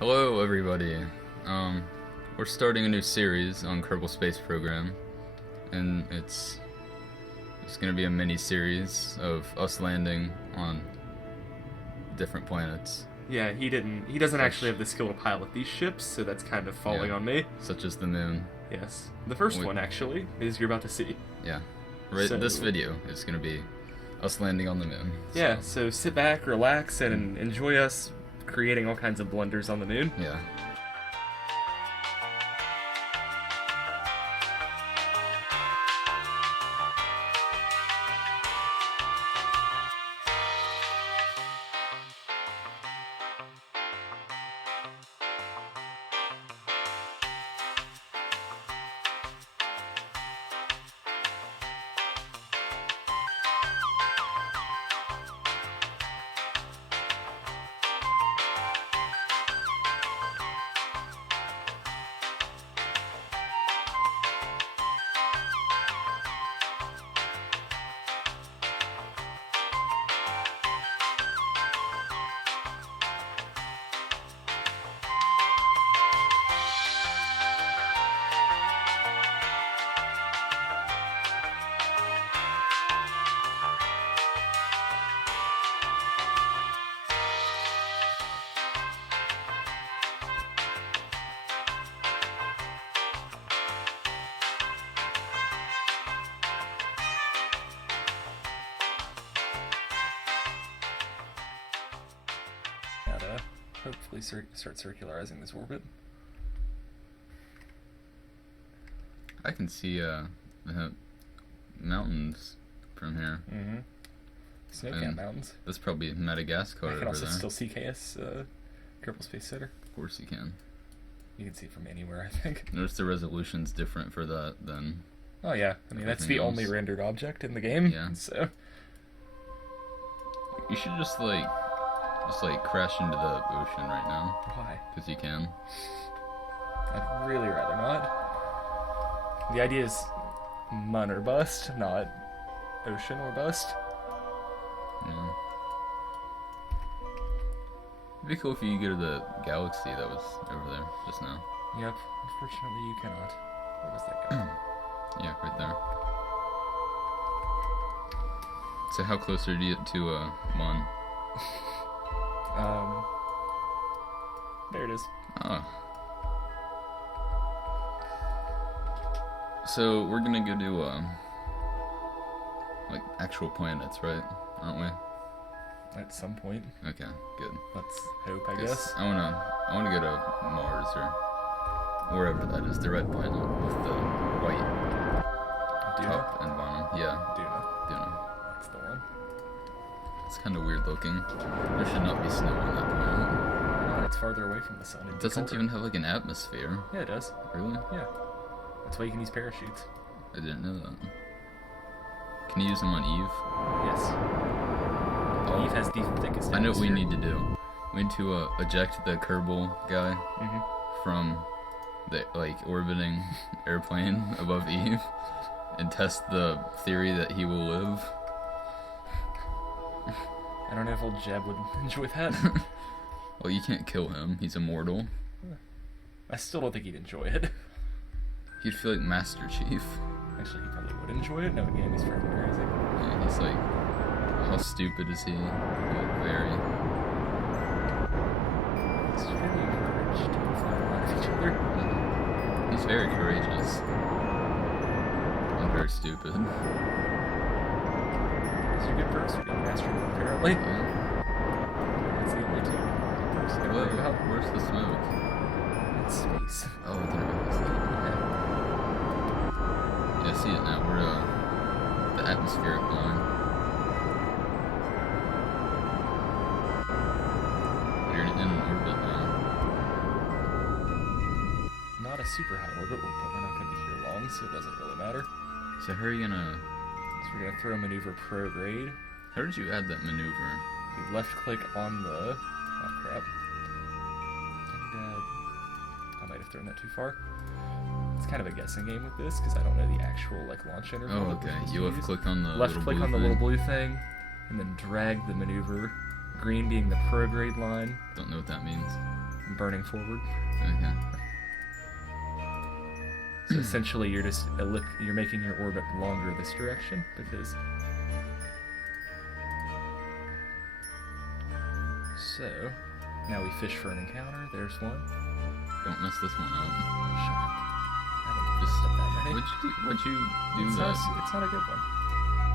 Hello, everybody. We're starting a new series on Kerbal Space Program, and it's going to be a mini-series of us landing on different planets, Yeah, he doesn't actually have the skill to pilot these ships, so that's kind of falling on me. such as the Moon. Yes. The first one, actually, is you're about to see. Yeah. This video is going to be us landing on the Moon. Yeah, so sit back, relax, and enjoy us creating all kinds of blunders on the Moon. Yeah. Hopefully start circularizing this orbit. I can see the mountains from here. Mm-hmm. Snowcat Mountains. That's probably Madagascar I can over also there. still see KS, Kerbal Space Center. Of course you can. You can see it from anywhere, I think. Notice the resolution's different for that than... Oh yeah, I mean that's everything the only else. rendered object in the game. Yeah. So You should just crash into the ocean right now. why? Because you can. I'd really rather not. The idea is mun or bust, not ocean or bust. Yeah. It'd be cool if you could go to the galaxy that was over there just now. Yep. Unfortunately, you cannot. Where was that guy? Yeah, right there. So how close are you to Mon? There it is. Ah. So we're gonna go do like actual planets, right? Aren't we? At some point. Okay, good. Let's hope, I guess. I wanna go to Mars or wherever that is, the red planet with the white top and bottom. Yeah, Duna. That's the one. It's kind of weird looking. There should not be snow on that planet. It's farther away from the sun. It doesn't even have like an atmosphere. Yeah, it does. Really? Yeah. That's why you can use parachutes. I didn't know that. Can you use them on Eve? Yes. Eve has the thickest atmosphere. I know what we need to do. We need to eject the Kerbal guy from the orbiting airplane above Eve and test the theory that he will live. I don't know if old Jeb would enjoy that. Well, you can't kill him. He's immortal. I still don't think he'd enjoy it. He'd feel like Master Chief. Actually, he probably would enjoy it. No, again, he's freaking crazy. Yeah, he's like, how stupid is he? Like, very. He's really encouraged to fly around with each other. He's very courageous. And very stupid. These are good perks for being an astronaut, apparently. Yeah. That's the only two perks I Whoa, worry about. where's the smoke? It's space. Oh, there it is. Yeah, I see it now. We're the atmospheric line. You're in an orbit now. Not a super high orbit, but we're not going to be here long, so it doesn't really matter. So how are you gonna... So we're going to throw maneuver prograde. How did you add that maneuver? You left click on the... Oh crap. I might have thrown that too far. It's kind of a guessing game with this, because I don't know the actual launch interval. Oh, okay. You left click on the left little click blue on the thing. little blue thing, and then drag the maneuver. Green being the prograde line. Don't know what that means. burning forward. Okay. So essentially, you're just you're making your orbit longer this direction because. So now we fish for an encounter. There's one. Don't mess this one up. Shut up. I haven't Just up that many. what'd you do It's that? it's not a good one.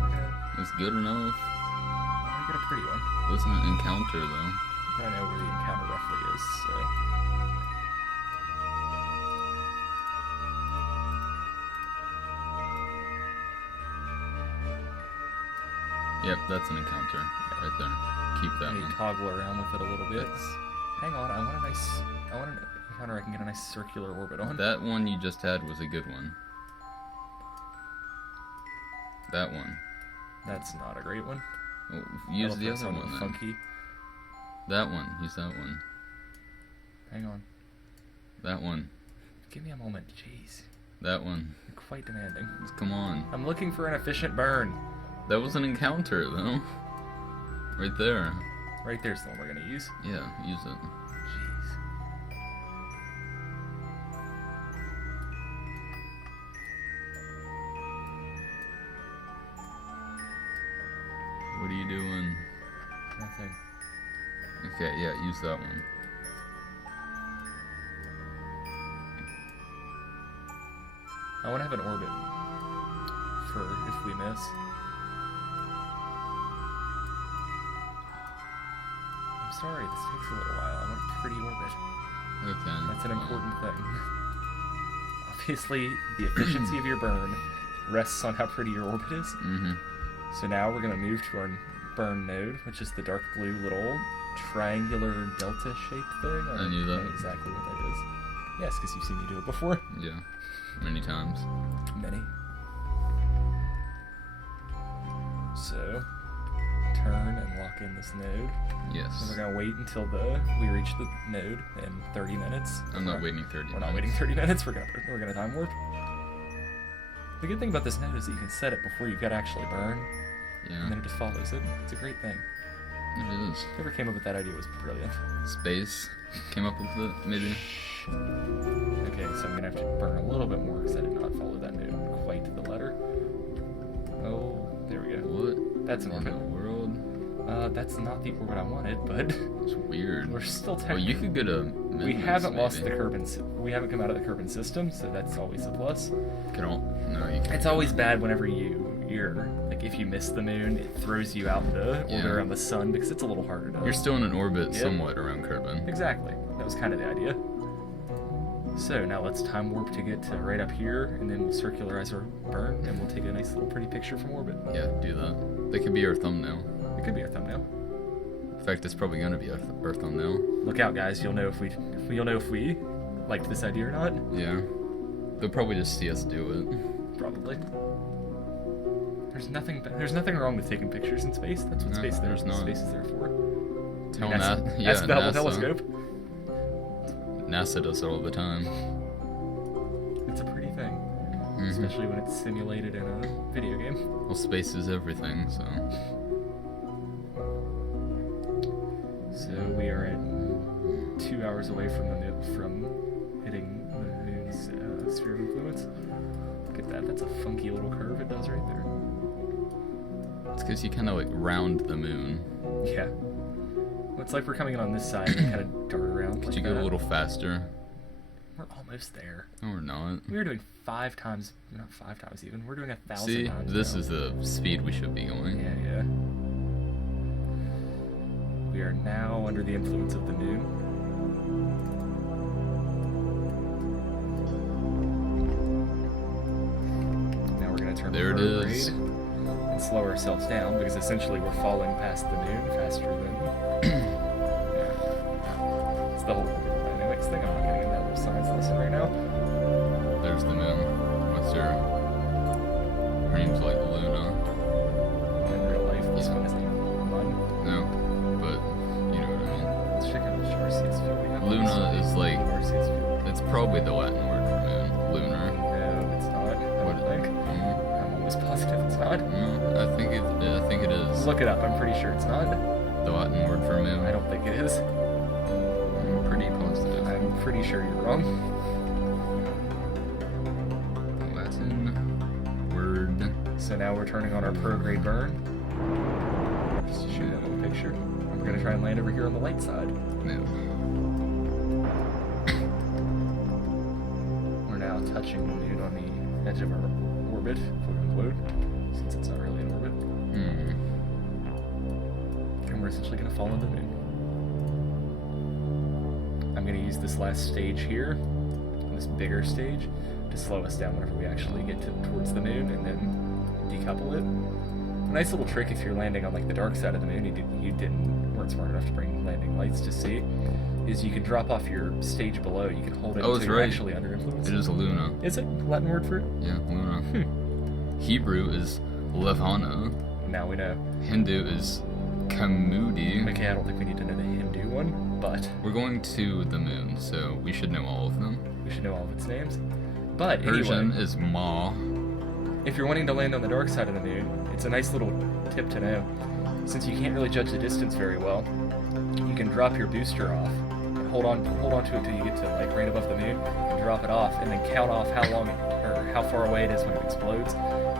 We're gonna It's good enough. get a pretty one. Wasn't an encounter though. I know where the encounter roughly is. So. Yep, that's an encounter right there. Keep that Let me one. toggle around with it a little bit. That's- Hang on, I want an encounter I can get a nice circular orbit on. That one you just had was a good one. That one. That's not a great one. Oh, use the Elephant's other on one then. funky. That one. Use that one. Hang on. That one. Give me a moment. Jeez. That one. You're quite demanding. Come on. I'm looking for an efficient burn. That was an encounter though. Right there. Right there's the one we're gonna use. Yeah, use it. Jeez. What are you doing? Nothing. Okay, yeah, use that one. I want to have an orbit for if we miss. I'm sorry, this takes a little while. I want a pretty orbit. Okay. That's an important thing. Obviously, the efficiency of your burn rests on how pretty your orbit is. Mm-hmm. So now we're going to move to our burn node, which is the dark blue little triangular delta-shaped thing. I knew that. know exactly what that is. Yes, because you've seen me do it before. Yeah. Many times. Many. So, turn and lock in this node. Yes. And we're gonna wait until we reach the node in 30 minutes. I'm not waiting 30 We're not waiting 30 minutes. We're gonna time warp. The good thing about this node is that you can set it before you've got to actually burn, and Yeah. then it just follows it. It's a great thing. It is. Whoever came up with that idea was brilliant. Space came up with it, maybe. Okay, so I'm gonna have to burn a little bit more because I did not follow that node quite to the letter. Oh, there we go. What? That's an in the orbit. world? That's not the orbit I wanted, but It's weird. we're still Well, technically. you could get a. We Midlands, haven't lost the maybe. Kerbin. We haven't come out of the Kerbin system, so that's always a plus. Can all, no, you can't. It's always bad whenever you're like if you miss the moon, it throws you out into orbit Yeah. around the sun because it's a little harder to. You're still in an orbit Yeah. somewhat around Kerbin. Exactly. That was kind of the idea. So now let's time warp to get to right up here, and then we'll circularize our burn, and we'll take a nice little pretty picture from orbit. Yeah, do that. That could be our thumbnail. It could be our thumbnail. In fact, it's probably gonna be our thumbnail. Look out, guys! You'll know if we liked this idea or not. Yeah. They'll probably just see us do it. Probably. There's nothing wrong with taking pictures in space. That's what No, space there's not. Space is there for. Tell That's yeah, the Hubble NASA. telescope. NASA does it all the time. It's a pretty thing, Mhm. especially when it's simulated in a video game. Well, space is everything, so. So we are at 2 hours away from hitting the moon's sphere of influence. Look at that. That's a funky little curve it does right there. It's because you kind of like round the moon. Yeah. Well, it's like we're coming in on this side and kind of dart around. Could like you go that. a little faster? We're almost there. No, we're not. We are doing 5 times, not 5 times even. We're doing 1,000 See, times. this now. is the speed we should be going. Yeah. We are now under the influence of the moon. Now we're going to turn There it retrograde is. and slow ourselves down because essentially we're falling past the moon faster than. Yeah. It's the whole dynamics thing. I'm not getting into that little science lesson right now. There's the moon. What's her name's like Luna. In real life, this Yeah. one isn't fun. No, but you know what I mean. Let's check out which RCS fuel we have. Luna is like, RCS fuel. it's probably the Latin word for moon. Lunar. No, it's not. I What don't think. I'm almost positive it's not. No, I think it is. Look it up. I'm pretty sure it's not. The Latin word for moon. I don't think it is. I'm pretty positive. pretty sure you're wrong. Latin word. So now we're turning on our prograde burn. Just to show you that little picture. And we're going to try and land over here on the light side. No. We're now touching the moon on the edge of our orbit, quote unquote, since it's not really an orbit. And we're essentially going to fall on the moon. I'm going to use this last stage here, this bigger stage, to slow us down whenever we actually get towards the moon, and then decouple it. A nice little trick if you're landing on like the dark side of the moon, weren't smart enough to bring landing lights to see, is you can drop off your stage below. You can hold it until you're actually under influence. It is Luna. Is it Latin word for it? Yeah, Luna. Hebrew is Levana. Now we know. Hindu is Kamudi. Okay, I don't think we need to know the Hindu one, but We're going to the moon, so we should know all of them. we should know all of its names. But Persian anyway, is Ma. if you're wanting to land on the dark side of the moon, it's a nice little tip to know. Since you can't really judge the distance very well, you can drop your booster off and hold on to it till you get to like right above the moon, and drop it off, and then count off how long or how far away it is when it explodes,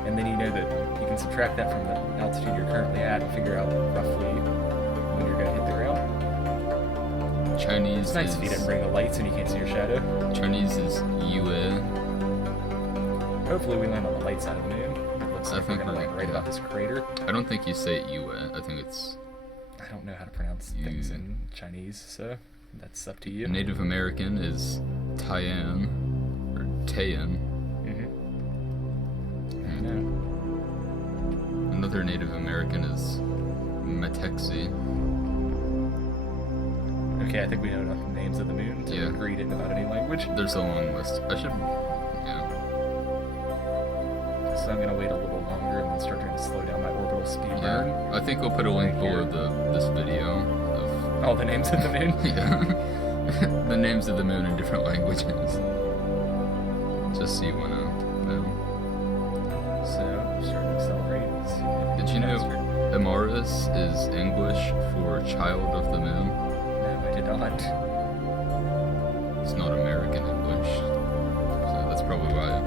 and then you know that you can subtract that from the altitude you're currently at and figure out roughly when you're going to hit the ground. Chinese It's nice is if you didn't bring the lights and you can't see your shadow. Chinese is Yue. Hopefully we land on the light side of the moon. It looks I like we're think going to land right about this crater. I don't think you say Yue. I think it's I don't know how to pronounce things in Chinese, so that's up to you. Native American is Taiyan or Tayan. I know. Another Native American is Metexi. Okay, I think we know enough names of the moon to read it about any language. There's a long list. I should. So I'm gonna wait a little longer and then start trying to slow down my orbital speed burn. I think we'll put a link below this video of all the names of the moon. the names of the moon in different languages. Just so you wanna know. So I'm starting to accelerate. Did you know Amaris is English for child of the moon? No, I did not. It's not American English, so that's probably why